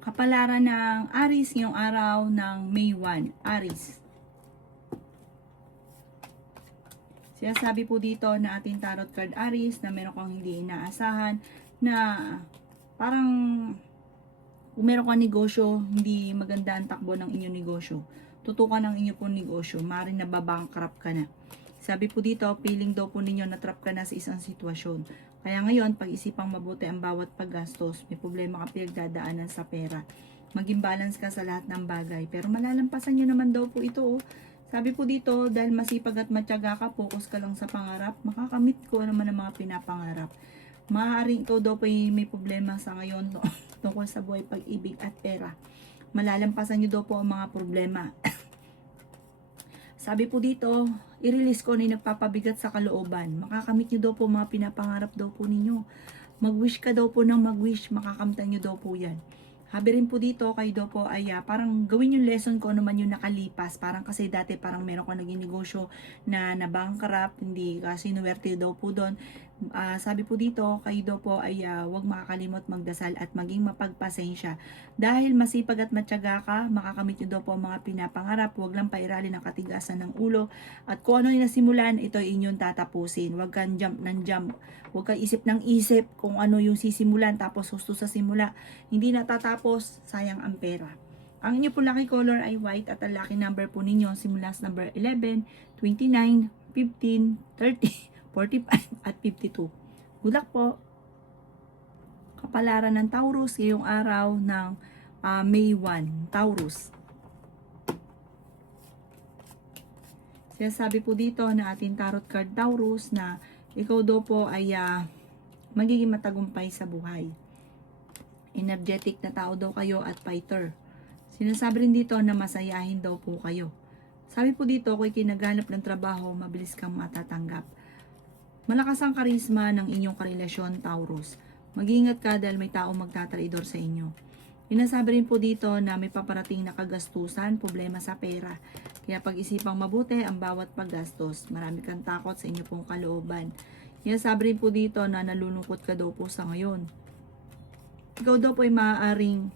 Kapalaran ng Aries ngayong araw ng May 1. Aries. Sinasabi po dito na ating tarot card Aries na meron kang hindi inaasahan na parang kung meron kang negosyo, hindi maganda ang takbo ng inyong negosyo. Tutukan ang inyong pong negosyo, maaaring nababankrupt ka na. Sabi po dito, feeling daw po ninyo na trap ka na sa isang sitwasyon. Kaya ngayon, pag-isipang mabuti ang bawat paggastos. May problema ka pinagdadaanan sa pera. Maging balance ka sa lahat ng bagay. Pero malalampasan nyo naman daw po ito. Oh. Sabi po dito, dahil masipag at matyaga ka, focus ka lang sa pangarap, makakamit ko naman ang mga pinapangarap. Maaaring ikaw daw po may problema sa ngayon tungkol sa buhay, pag-ibig at pera. Malalampasan nyo daw po ang mga problema. Sabi po dito, i-release ko na yung nagpapabigat sa kalooban. Makakamit nyo daw po mga pinapangarap daw po ninyo. Mag-wish ka daw po ng mag-wish, makakamtan nyo daw po yan. Habi rin po dito, kayo daw po ay parang gawin yung lesson ko naman yung nakalipas. Parang kasi dati parang meron ko naging negosyo na nabankrupt, hindi kasi sinuwerte daw po doon. Sabi po dito, kayo daw po ay huwag makakalimot magdasal at maging mapagpasensya. Dahil masipag at matyaga ka, makakamit nyo daw po ang mga pinapangarap. Huwag lang pairalin ang katigasan ng ulo. At kung ano yung nasimulan, ito inyong tatapusin. Huwag kang jump ng jump. Huwag kang isip ng isip kung ano yung sisimulan tapos husto sa simula. Hindi natatapos, sayang ang pera. Ang inyo po lucky color ay white at ang lucky number po ninyo simula sa number 11, 29, 15, 30, 45 at 52. Good luck po. Kapalaran ng Taurus ngayong araw ng May 1. Taurus. Sinasabi po dito na ating tarot card Taurus na ikaw daw po ay magiging matagumpay sa buhay. Energetic na tao daw kayo at fighter. Sinasabi rin dito na masayahin daw po kayo. Sabi po dito, kung kinaganap ng trabaho, mabilis kang matatanggap. Malakas ang karisma ng inyong karelasyon, Taurus. Mag-ingat ka dahil may taong magtatraidor sa inyo. Inasabi rin po dito na may paparating na kagastusan, problema sa pera. Kaya pag-isipang mabuti ang bawat paggastos. Marami kang takot sa inyo pong kalooban. Inasabi rin po dito na nalulungkot ka daw po sa ngayon. Ikaw daw po ay maaaring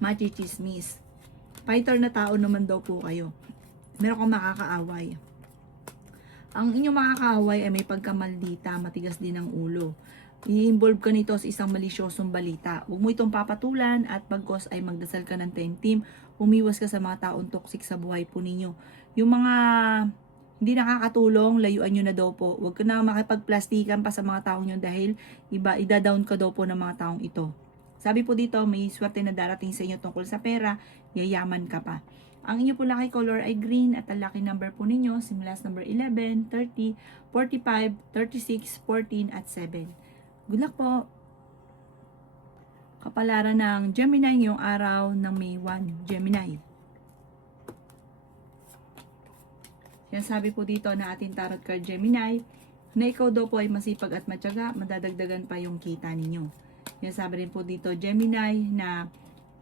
machichismis. Fighter na tao naman daw po kayo. Meron kang makakaaway. Ang inyong makakaaway ay may pagkamaldita, matigas din ang ulo. I-involve ka nito sa isang malisyosong balita. Huwag mo itong papatulan at pagkos ay magdasal ka ng team. Umiwas ka sa mga taong toxic sa buhay po ninyo. Yung mga hindi nakakatulong, layuan nyo na daw po. Huwag ka na makipagplastikan pa sa mga taong yun dahil ida-down ka daw po ng mga taong ito. Sabi po dito, may swerte na darating sa inyo tungkol sa pera, yayaman ka pa. Ang inyo po lucky color ay green at ang lucky number po ninyo simula sa number 11, 30, 45, 36, 14 at 7. Good luck po. Kapalaran ng Gemini ngayong araw ng May 1. Gemini. Yan sabi po dito na ating tarot card Gemini na ikaw daw po ay masipag at matyaga, madadagdagan pa yung kita ninyo. Yan sabi rin po dito Gemini na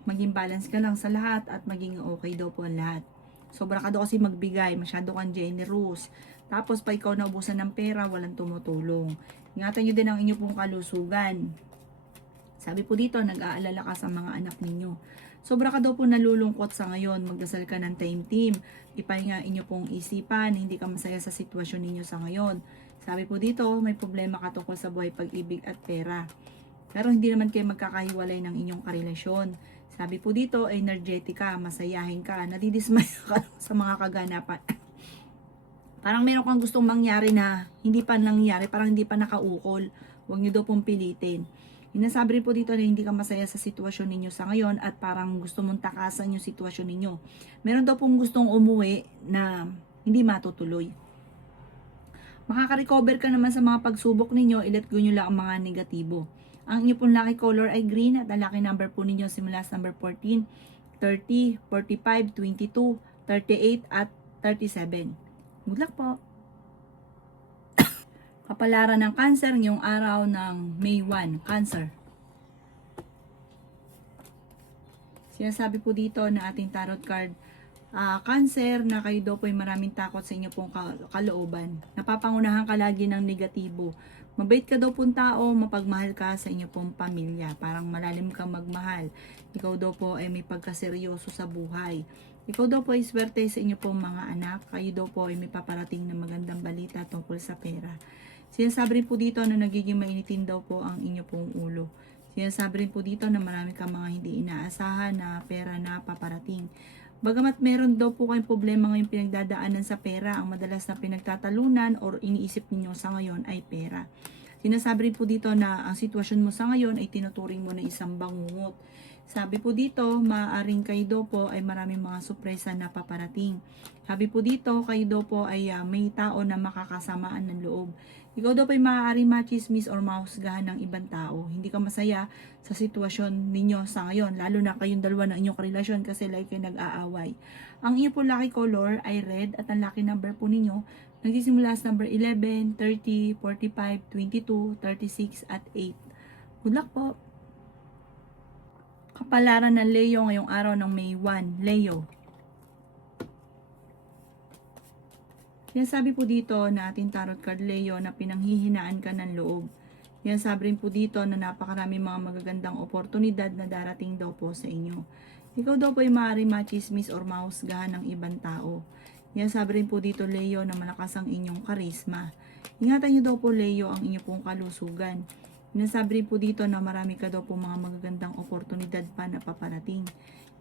maging balance ka lang sa lahat at maging okay daw po ang lahat. Sobra ka daw kasi magbigay, masyado kang generous. Tapos pa ikaw naubusan ng pera, walang tumutulong. Ingatan nyo din ang inyo pong kalusugan. Sabi po dito, nag-aalala ka sa mga anak ninyo. Sobra ka daw po nalulungkot sa ngayon, magdasal ka ng team. Ipahinga inyo pong isipan, hindi ka masaya sa sitwasyon ninyo sa ngayon. Sabi po dito, may problema ka tungkol sa buhay, pag-ibig at pera. Pero hindi naman kayo magkakahiwalay ng inyong karelasyon. Sabi po dito, energetic ka, masayahin ka, nadidismaya ka sa mga kaganapan. Parang meron kang gustong mangyari na hindi pa nangyari, parang hindi pa nakaukol. Huwag nyo daw pong pilitin. Inasabi rin po dito na hindi ka masaya sa sitwasyon ninyo sa ngayon at parang gusto mong takasan yung sitwasyon ninyo. Meron daw pong gustong umuwi na hindi matutuloy. Makaka-recover ka naman sa mga pagsubok ninyo, i-let go nyo lang ang mga negatibo. Ang inyo pong lucky color ay green at ang lucky number po ninyo simula sa number 14, 30, 45, 22, 38 at 37. Good luck po. Kapalaran ng Cancer ngayong araw ng May 1. Cancer. Sinasabi po dito na ating tarot card Cancer, na kayo daw po ay maraming takot sa inyo pong kalooban. Napapangunahan ka lagi ng negatibo. Mabait ka daw pong tao, mapagmahal ka sa inyo pong pamilya. Parang malalim kang magmahal. Ikaw daw po ay may pagkaseryoso sa buhay. Ikaw daw po ay swerte sa inyo pong mga anak. Kayo daw po ay may paparating na magandang balita tungkol sa pera. Sinasabi rin po dito na nagiging mainitin daw po ang inyo pong ulo. Sinasabi rin po dito na marami kang mga hindi inaasahan na pera na paparating. Bagamat meron daw po kayong problema ngayong pinagdadaanan sa pera, ang madalas na pinagtatalunan or iniisip ninyo sa ngayon ay pera. Sinasabi rin po dito na ang sitwasyon mo sa ngayon ay tinuturing mo na isang bangungot. Sabi po dito, maaaring kayo daw po ay maraming mga sorpresa na paparating. Sabi po dito, kayo daw po ay may tao na makakasamaan ng loob. Ikaw daw po ay maaaring machismis or mahusgahan ng ibang tao. Hindi ka masaya sa sitwasyon ninyo sa ngayon, lalo na kayong dalawa ng inyong relasyon kasi like kayo nag-aaway. Ang inyo po lucky color ay red at ang lucky number po ninyo nagsisimula sa number 11, 30, 45, 22, 36 at 8. Good luck po! Kapalaran ng Leo ngayong araw ng May 1. Leo. Sinasabi po dito na ating tarot card Leo na pinanghihinaan ka ng loob. Sinasabi rin po dito na napakarami mga magagandang oportunidad na darating daw po sa inyo. Ikaw daw po ay maaaring machismis or mahusgahan ng ibang tao. Sinasabi rin po dito Leo na malakas ang inyong karisma. Ingatan niyo daw po Leo ang inyong pong kalusugan. Sinasabi rin po dito na marami ka daw po mga magagandang oportunidad pa na paparating.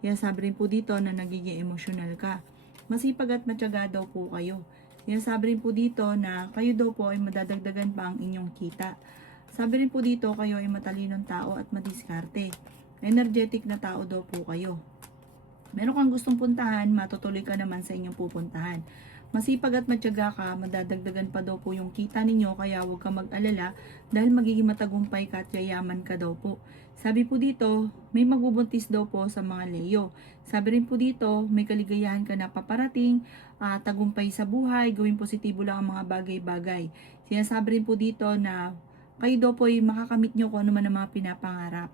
Sinasabi rin po dito na nagiging emosyonal ka. Masipag at matyaga daw po kayo. Sinasabi rin po dito na kayo daw po ay madadagdagan pa ang inyong kita. Sabi rin po dito kayo ay matalinong tao at madiskarte. Energetic na tao daw po kayo. Meron kang gustong puntahan, matutuloy ka naman sa inyong pupuntahan. Masipag at matyaga ka, madadagdagan pa daw po yung kita ninyo kaya huwag ka mag-alala dahil magiging matagumpay ka at yayaman ka daw po. Sabi po dito, may magbubuntis daw po sa mga Leo. Sabi rin po dito, may kaligayahan ka na paparating, tagumpay sa buhay, gawing positibo lang ang mga bagay-bagay. Sinasabi rin po dito na kayo daw po ay makakamit nyo kung ano man ang mga pinapangarap.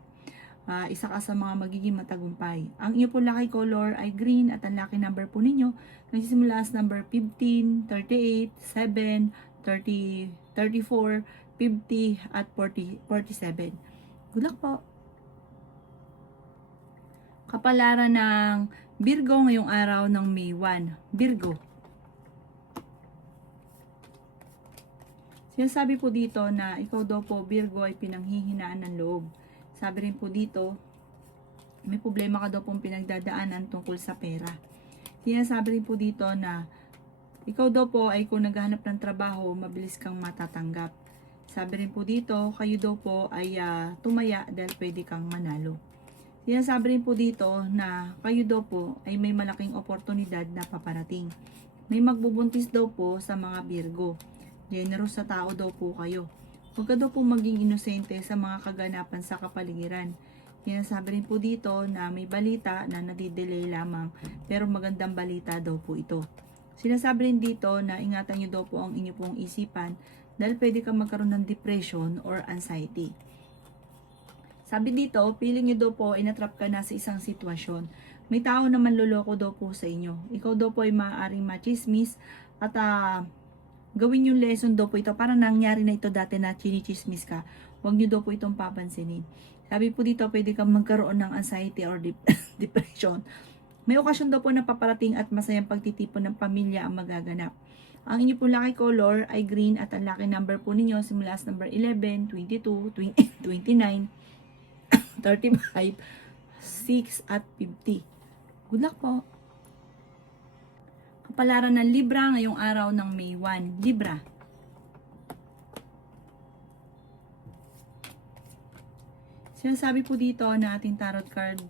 Isa ka sa mga magiging matagumpay. Ang iyo po lucky color ay green at ang lucky number po ninyo nagsisimula sa number 15, 38, 7, 30, 34, 50 at 40, 47. Good luck po! Kapalaran ng Virgo ngayong araw ng May 1. Virgo. Sinasabi po dito na ikaw daw po Virgo ay pinanghihinaan ng loob. Sabi rin po dito, may problema ka daw pong pinagdadaanan tungkol sa pera. Sinasabi rin po dito na ikaw daw po ay kung naghahanap ng trabaho, mabilis kang matatanggap. Sabi rin po dito, kayo daw po ay tumaya dahil pwede kang manalo. Sinasabi rin po dito na kayo daw po ay may malaking oportunidad na paparating. May magbubuntis daw po sa mga Virgo. Generous sa tao daw po kayo. Huwag ka daw po maging inosente sa mga kaganapan sa kapaligiran. Sinasabi rin po dito na may balita na nadidelay lamang pero magandang balita daw po ito. Sinasabi rin dito na ingatan nyo daw po ang inyo pong isipan dahil pwede kang magkaroon ng depression or anxiety. Sabi dito, feeling nyo daw po ay natrap ka na sa isang sitwasyon. May tao na manloloko daw po sa inyo. Ikaw daw po ay maaaring machismis at gawin yung lesson daw po ito. Parang nangyari na ito dati na chinichismis ka. Huwag nyo daw po itong papansinin. Sabi po dito, pwede kang magkaroon ng anxiety or depression. May okasyon daw po na paparating at masayang pagtitipon ng pamilya ang magaganap. Ang inyo po lucky color ay green at ang lucky number po ninyo simula sa number 11, 22, 29, 35, 6 at 50. Good luck po! Kapalaran ng Libra ngayong araw ng May 1. Libra. Sinasabi po dito na ating tarot card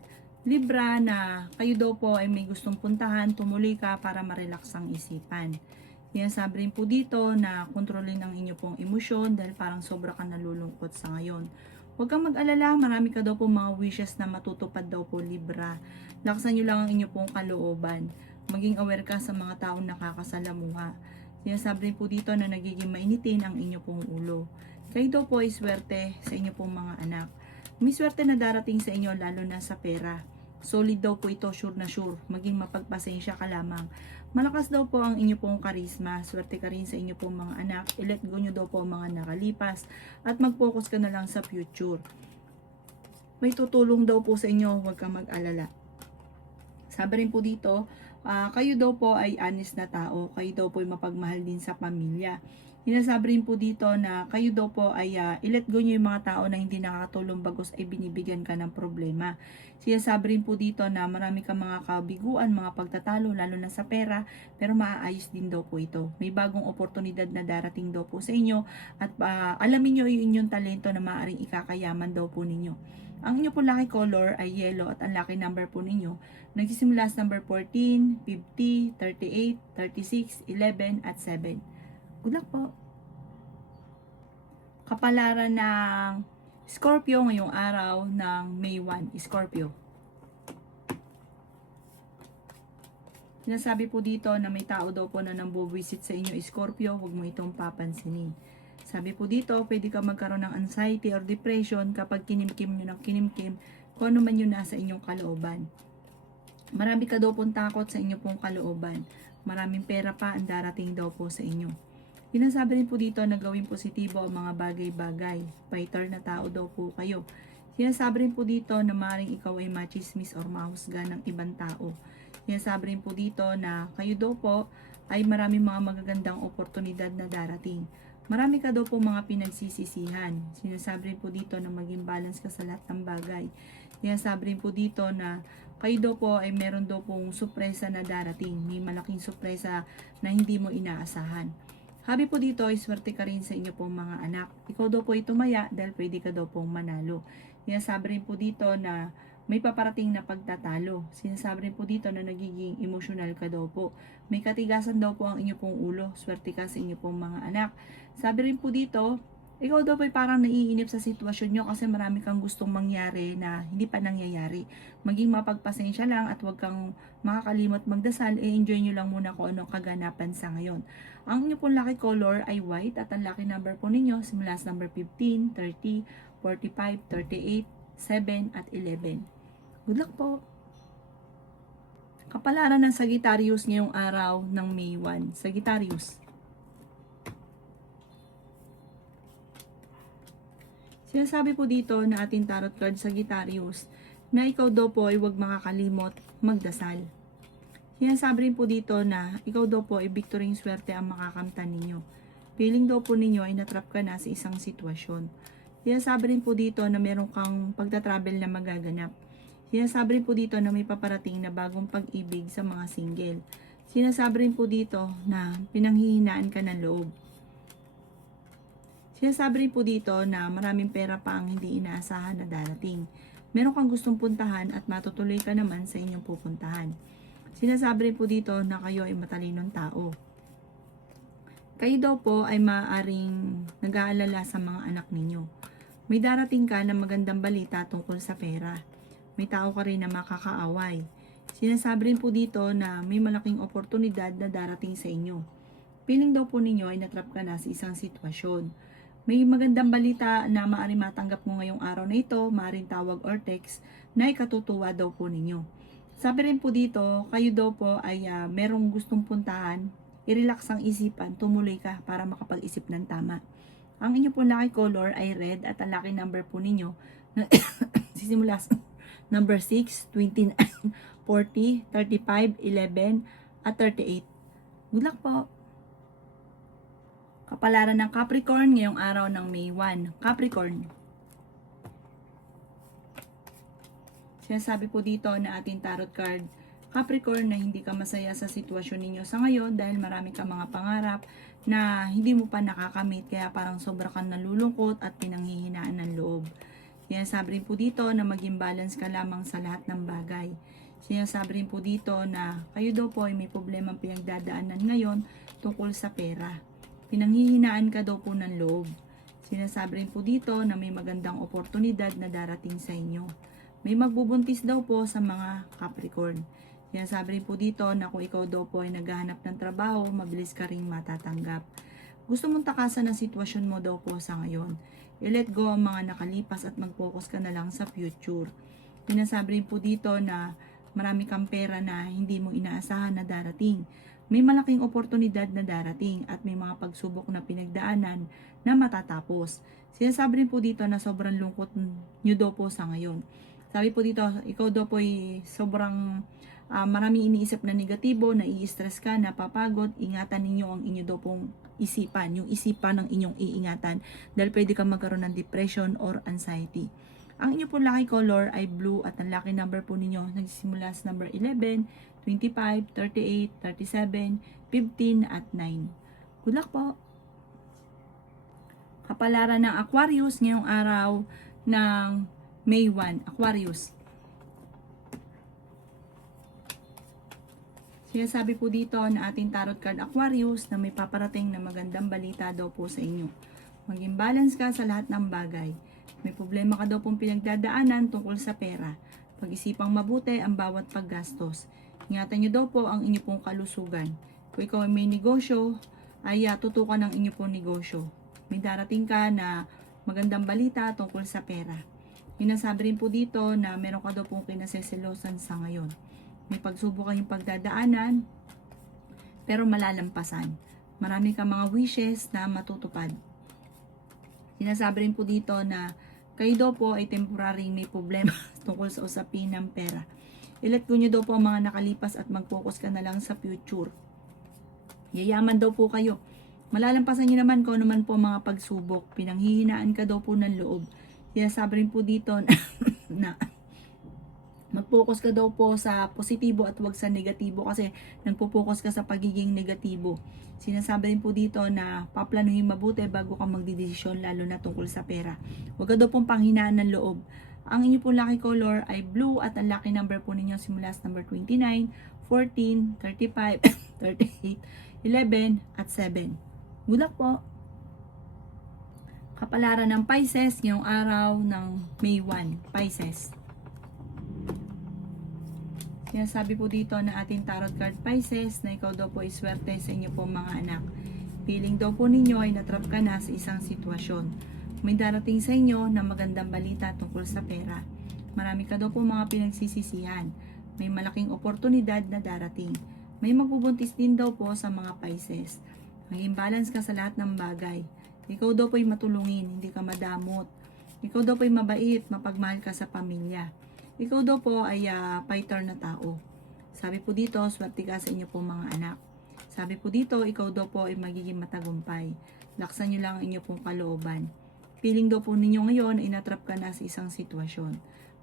Libra na kayo daw po ay may gustong puntahan, tumuloy ka para ma-relax ang isipan. Sinasabi rin po dito na kontrolin ang inyo pong emosyon dahil parang sobra ka nalulungkot sa ngayon. Huwag kang mag-alala, marami ka daw po mga wishes na matutupad daw po Libra. Laksan nyo lang ang inyo pong kalooban. Maging aware ka sa mga taong nakakasalamuha. Sinasabi rin po dito na nagiging mainitin ang inyo pong ulo. Kayo daw po ay swerte sa inyo pong mga anak. May swerte na darating sa inyo lalo na sa pera. Solid daw po ito, sure na sure. Maging mapagpasensya ka lamang. Malakas daw po ang inyo pong karisma. Swerte ka rin sa inyo pong mga anak. I-let go nyo daw po ang mga nakalipas. At mag-focus ka na lang sa future. May tutulong daw po sa inyo. Huwag kang mag-alala. Sabi rin po dito, kayo daw po ay honest na tao. Kayo daw po ay mapagmahal din sa pamilya. Sinasabi rin po dito na kayo daw po ay i-let go nyo yung mga tao na hindi nakakatulong bagos ay binibigyan ka ng problema. Sinasabi rin po dito na marami kang mga kabiguan, mga pagtatalo, lalo na sa pera, pero maaayos din daw po ito. May bagong oportunidad na darating daw po sa inyo at alamin nyo yung inyong talento na maaaring ikakayaman daw po ninyo. Ang inyo po lucky color ay yellow at ang lucky number po ninyo nagsisimula sa number 14, 50, 38, 36, 11 at 7. Good luck po. Kapalaran ng Scorpio ngayong araw ng May 1. Scorpio. Sinasabi po dito na may tao daw po na nambubuwisit sa inyo, Scorpio. Huwag mo itong papansinin. Sabi po dito, pwede ka magkaroon ng anxiety or depression kapag kinimkim nyo ng kinimkim kung ano man yun nasa inyong kalooban. Marami ka daw pong takot sa inyong pong kalooban. Maraming pera pa ang darating daw po sa inyo. Sinasabi rin po dito na gawing positibo ang mga bagay-bagay. Fighter na tao daw po kayo. Sinasabi rin po dito na maaaring ikaw ay machismis or mahusga ng ibang tao. Sinasabi rin po dito na kayo daw po ay maraming mga magagandang oportunidad na darating. Marami ka daw po mga pinagsisisihan. Sinasabi rin po dito na maging balance ka sa lahat ng bagay. Sinasabi rin po dito na kayo daw po ay meron daw pong sorpresa na darating. May malaking sorpresa na hindi mo inaasahan. Habi po dito ay swerte ka rin sa inyo pong mga anak. Ikaw daw po ay tumaya dahil pwede ka daw pong manalo. Sinasabi rin po dito na may paparating na pagtatalo. Sinasabi rin po dito na nagiging emotional ka daw po. May katigasan daw po ang inyo pong ulo. Swerte ka sa inyo pong mga anak. Sabi rin po dito, ikaw daw po ay parang naiinip sa sitwasyon nyo kasi marami kang gustong mangyari na hindi pa nangyayari. Maging mapagpasensya lang at huwag kang makakalimot magdasal. Enjoy nyo lang muna kung anong kaganapan sa ngayon. Ang inyo pong lucky color ay white at ang lucky number po ninyo simula sa number 15, 30, 45, 38, 7 at 11. Good luck po! Kapalaran ng Sagittarius ngayong araw ng May 1. Sagittarius. Sinasabi po dito na ating tarot card Sagittarius na ikaw daw po ay huwag makakalimot magdasal. Sinasabi rin po dito na ikaw daw po ay victory swerte ang makakamtan ninyo. Feeling daw po ninyo ay natrap ka na sa isang sitwasyon. Sinasabi rin po dito na meron kang pagta-travel na magaganap. Sinasabi rin po dito na may paparating na bagong pag-ibig sa mga single. Sinasabi rin po dito na pinanghihinaan ka ng loob. Sinasabi rin po dito na maraming pera pa ang hindi inaasahan na darating. Meron kang gustong puntahan at matutuloy ka naman sa inyong pupuntahan. Sinasabi rin po dito na kayo ay matalinong tao. Kayo daw po ay maaaring nag-aalala sa mga anak ninyo. May darating ka na magandang balita tungkol sa pera. May tao ka rin na makakaaway. Sinasabi rin po dito na may malaking oportunidad na darating sa inyo. Piling daw po ninyo ay natrap ka na sa isang sitwasyon. May magandang balita na maaaring matanggap mo ngayong araw na ito, maaaring tawag or text na ikatutuwa daw po ninyo. Sabi rin po dito, kayo daw po ay merong gustong puntahan, i-relax ang isipan, tumuloy ka para makapag-isip ng tama. Ang inyo po lucky color ay red at ang lucky number po ninyo na sisimula sa number 6, 29, 40, 35, 11 at 38. Good luck po! Kapalaran ng Capricorn ngayong araw ng May 1. Capricorn. Sinasabi po dito na ating tarot card, Capricorn, na hindi ka masaya sa sitwasyon ninyo sa ngayon dahil marami kang mga pangarap na hindi mo pa nakakamit kaya parang sobra kang nalulungkot at pinanghihinaan ng loob. Sinasabi rin po dito na maging balance ka lamang sa lahat ng bagay. Sinasabi rin po dito na kayo daw po ay may problemang pinagdadaanan ngayon tungkol sa pera. Pinanghihinaan ka daw po ng loob. Sinasabi rin po dito na may magandang oportunidad na darating sa inyo. May magbubuntis daw po sa mga Capricorn. Sinasabi rin po dito na kung ikaw daw po ay naghahanap ng trabaho, mabilis ka rin matatanggap. Gusto mong takasan ang sitwasyon mo daw po sa ngayon. I-let go ang mga nakalipas at mag-focus ka na lang sa future. Sinasabi rin po dito na marami kang pera na hindi mo inaasahan na darating. May malaking oportunidad na darating at may mga pagsubok na pinagdaanan na matatapos. Sinasabi rin po dito na sobrang lungkot nyo daw po sa ngayon. Sabi po dito, ikaw daw po ay sobrang marami iniisip na negatibo, nai-stress ka, napapagod. Ingatan ninyo ang inyo daw pong isipan, yung isipan ng inyong iingatan dahil pwede kang magkaroon ng depression or anxiety. Ang inyo po lucky color ay blue at ang lucky number po ninyo nagsisimula sa number 11, 25, 38, 37, 15 at 9. Good luck po! Kapalaran ng Aquarius ngayong araw ng May 1. Aquarius. Sinasabi po dito na ating tarot card Aquarius na may paparating na magandang balita daw po sa inyo. Maging balance ka sa lahat ng bagay. May problema ka daw pong pinagdadaanan tungkol sa pera. Pag-isipang mabuti ang bawat paggastos. Ingatan nyo daw po ang inyo pong kalusugan. Kung ikaw ay may negosyo, ay tutukan ang inyo pong negosyo. May darating ka na magandang balita tungkol sa pera. Sinasabi rin po dito na meron ka daw pong kinaseselosan sa ngayon. May pagsubok kayong pagdadaanan, pero malalampasan. Marami kang mga wishes na matutupad. Sinasabi rin po dito na kayo daw po ay temporary may problema tungkol sa usapin ng pera. I-let go nyo daw po ang mga nakalipas at mag-focus ka na lang sa future. Yayaman daw po kayo. Malalampasan nyo naman kung ano man po mga pagsubok. Pinanghihinaan ka daw po ng loob. Sinasabi rin po dito na mag-focus ka daw po sa positibo at huwag sa negatibo kasi nagpo-focus ka sa pagiging negatibo. Sinasabi rin po dito na paplanuhin mabuti bago ka magdidesisyon lalo na tungkol sa pera. Huwag ka daw pong panghinaan ng loob. Ang inyo pong lucky color ay blue at ang lucky number po ninyo simula sa number 29, 14, 35, 38, 11 at 7. Good luck po! Kapalaran ng Pisces ngayong araw ng May 1. Pisces. Sinasabi po dito na ating tarot card Pisces na ikaw daw po ay swerte sa inyo po mga anak. Feeling daw po ninyo ay natrap ka na sa isang sitwasyon. May darating sa inyo na magandang balita tungkol sa pera. Marami ka daw po mga pinagsisisihan. May malaking oportunidad na darating. May magbubuntis din daw po sa mga Pisces. Maging balance ka sa lahat ng bagay. Ikaw daw po ay matulungin, hindi ka madamot. Ikaw daw po ay mabait, mapagmahal ka sa pamilya. Ikaw daw po ay fighter na tao. Sabi po dito, swerte ka sa inyo po mga anak. Sabi po dito, ikaw daw po ay magiging matagumpay. Laksan nyo lang ang inyo pong kalooban. Feeling daw po ninyo ngayon ay natrap ka na sa isang sitwasyon.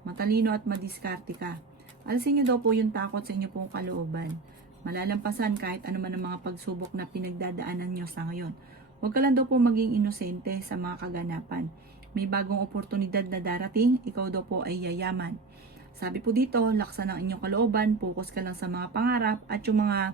Matalino at madiskarte ka. Alisin nyo daw po yung takot sa inyo pong kalooban. Malalampasan kahit ano man ang mga pagsubok na pinagdadaanan nyo sa ngayon. Huwag ka lang daw po maging inosente sa mga kaganapan. May bagong oportunidad na darating, ikaw daw po ay yayaman. Sabi po dito, laksan ang inyong kalooban, focus ka lang sa mga pangarap at yung mga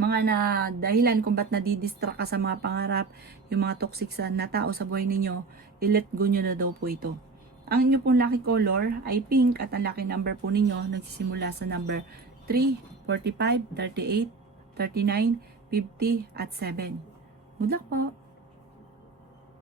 na dahilan kung ba't nadidistract ka sa mga pangarap, yung mga toxic na tao sa buhay ninyo, i-let go nyo na daw po ito. Ang inyo pong lucky color ay pink at ang lucky number po ninyo nagsisimula sa number 3, 45, 38, 39, 50 at 7. Good luck po!